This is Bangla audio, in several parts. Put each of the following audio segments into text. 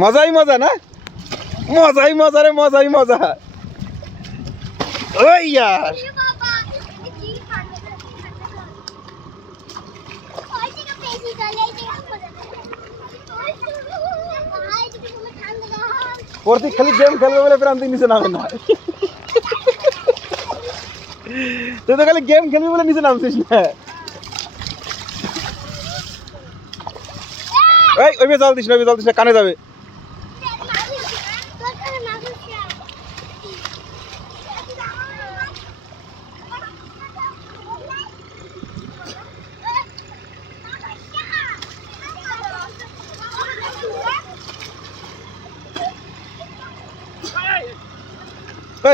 মজাই মজা না? মজাই মজা রে মজাই মজা। ওই ইয়ার। প্রতি খালি গেম খেলবে বলে প্রান্তি নিচে নামে না। তুই তো খালি গেম খেলবি বলে নিচে নামছিস না। ওই মেয়ে জল দিস না ওই জল দিস না কানে যাবে।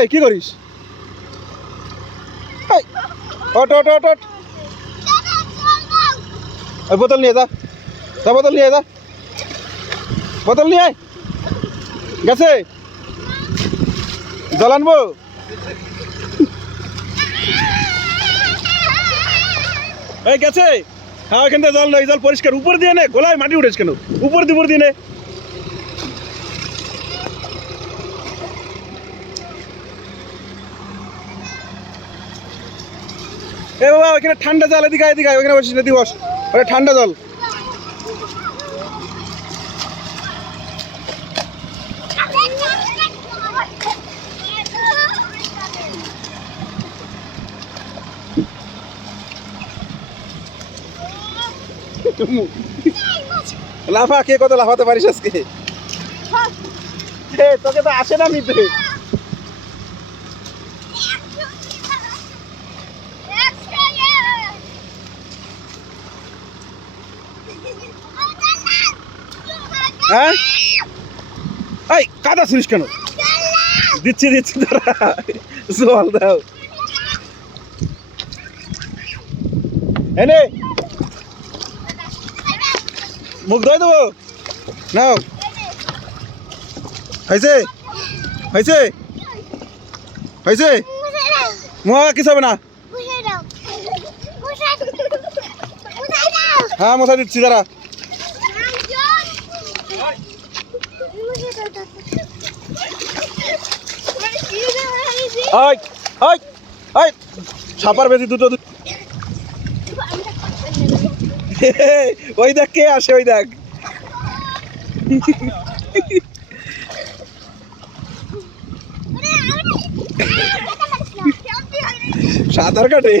এই, কি করিস? ওট বোতল নিয়ে যা। যা, বোতল নিয়ে যা। বোতল নিয়ে আয়। গেছে? জল আনব? এই, গেছে? হ্যাঁ ওখান থেকে জল নয় জল পরিষ্কার। উপর দিয়ে নে, গোলায় মাটি উঠেছ কেন? উপর দিয়ে দিয়ে নে। এ বাবা ওখানে ঠান্ডা জল এদিকে এদিকে ওখানে বসিস না, এদিকে বস। ওটা ঠান্ডা জল। লাফা কে কত লাফাতে পারিস আজকে? এ, তোকে তো আসে না নিতে। হ্যাঁ? এই কাদা শুনিস কেন? দিচ্ছি দিচ্ছি তোরা। জল দাও। এনে মুখ ধোয় দেবো? নাও। হয়েছে? হয়েছে? হয়েছে? মুখ কিছু হবে না। হ্যাঁ মশা দিচ্ছি দাঁড়া। ওই ওই ওই ছাপার বেশি দুটো ওই দেখ, কে আসে, ওই দেখ। সাঁতার কাটে।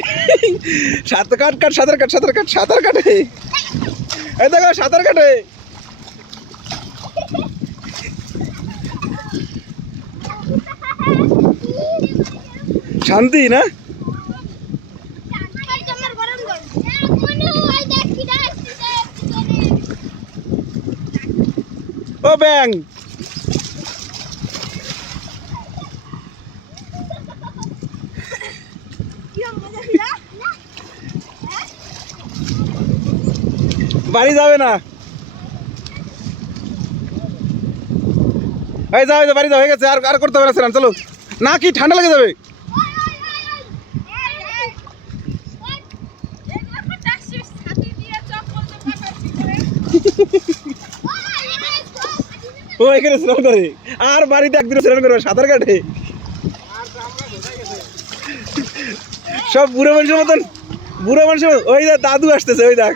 সাঁতার কাট কাট, সাঁতার কাট সাঁতার কাট, সাঁতার কাটে। এই দেখো, সাঁতার কাটে। শান্তি না? ও ব্যাং। বাড়ি যাবে না। এই যাও বাড়ি যাও, হয়ে গেছে, আর আর করতে হবে না চলো। না, কি ঠান্ডা লেগে যাবে? ও, এখানে স্নান করে। আর বাড়িতে একদিন স্নান করবে সাঁতার কাটে। সব বুড়ো মানুষের মতন বুড়ো মানুষের ওই দেখ দাদু আসতেছে, ওই দেখ।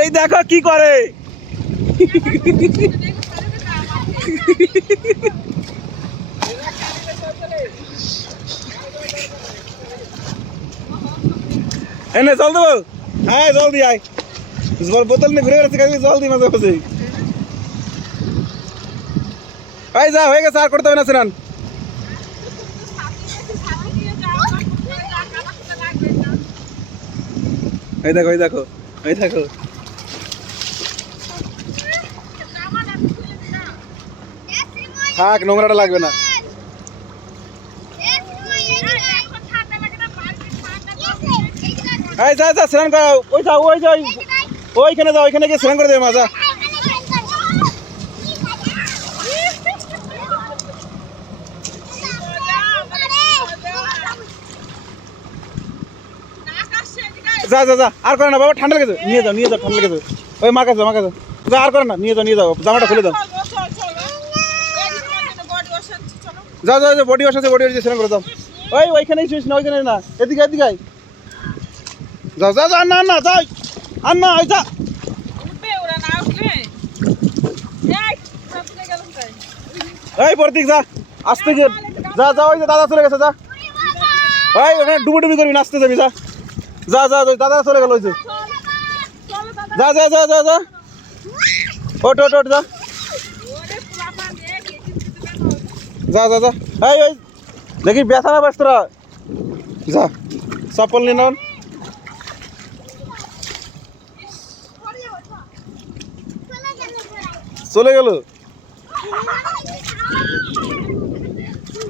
এই দেখো কি করে? এনে জল দেবো হ্যাঁ জল দি আয়। জল বোতল নিয়ে ঘুরে বেড়াচ্ছে খালি জল দি মাঝে মাঝে। এই যা, হয়ে গেছে, আর করতে হবে না, স্নান। এই দেখো এই দেখো এই দেখো। থাক, নোংরাটা লাগবে না। এই যা যা, স্নান করা ওই যাও ওই যাও ওইখানে যাও ওইখানে গিয়ে স্নান করে দেবে মাজা যা। যা যা আর করে না, বাবা, ঠান্ডা লেগেছে। নিয়ে যাও নিয়ে যাও, ঠান্ডা লেগেছে। ওই মা কাছে মা কাছে যা, আর করে না, নিয়ে যাও নিয়ে যাও, জামাটা খুলে দাও। যাও যাও যাও বডি ওয়াশ আছে বডি ওয়াশ দিয়ে স্নান করে দাও। ওই ওইখানেই শুয়েছ না ওইখানে না। এদিকে এদিকে। যাও যাও যাও না না যাই আর না ওই যা। এই প্রতীক যা। আসতে গিয়ে যা যা ওই যে দাদা চলে গেছে যা। ওই ওখানে ডুবো ডুবি করবি না আসতে যাবি যা। যা যা ওই দাদা চলে গেল ওই যে। যা যা যা যা যা। ওট ওট ওট যা। যা যা যা। এই ওই দেখি ব্যথা না বাস তোরা যা চপ্পল নেন চলে গেল।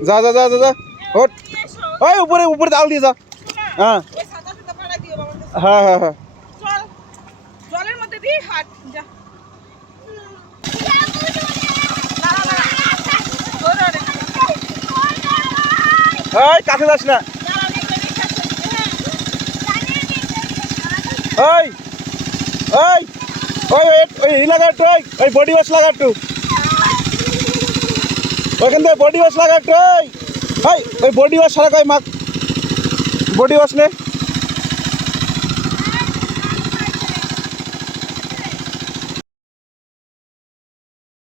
যা যা যা যা যা ওট ওই উপরে উপরে তাল দিয়ে যা। হ্যাঁ। হ্যাঁ হ্যাঁ হ্যাঁ। জলের মধ্যে দিয়ে হাত যা। এই, কাছে যাস না। ওই ওই ওই ওই ওই ই লাগা একটু ওই ওই বডি ওয়াশ লাগা একটু। ওইখান থেকে বডি ওয়াশ লাগা একটু ওই ওই ওই বডি ওয়াশ সারা কয় মাখ বডি ওয়াশ নে।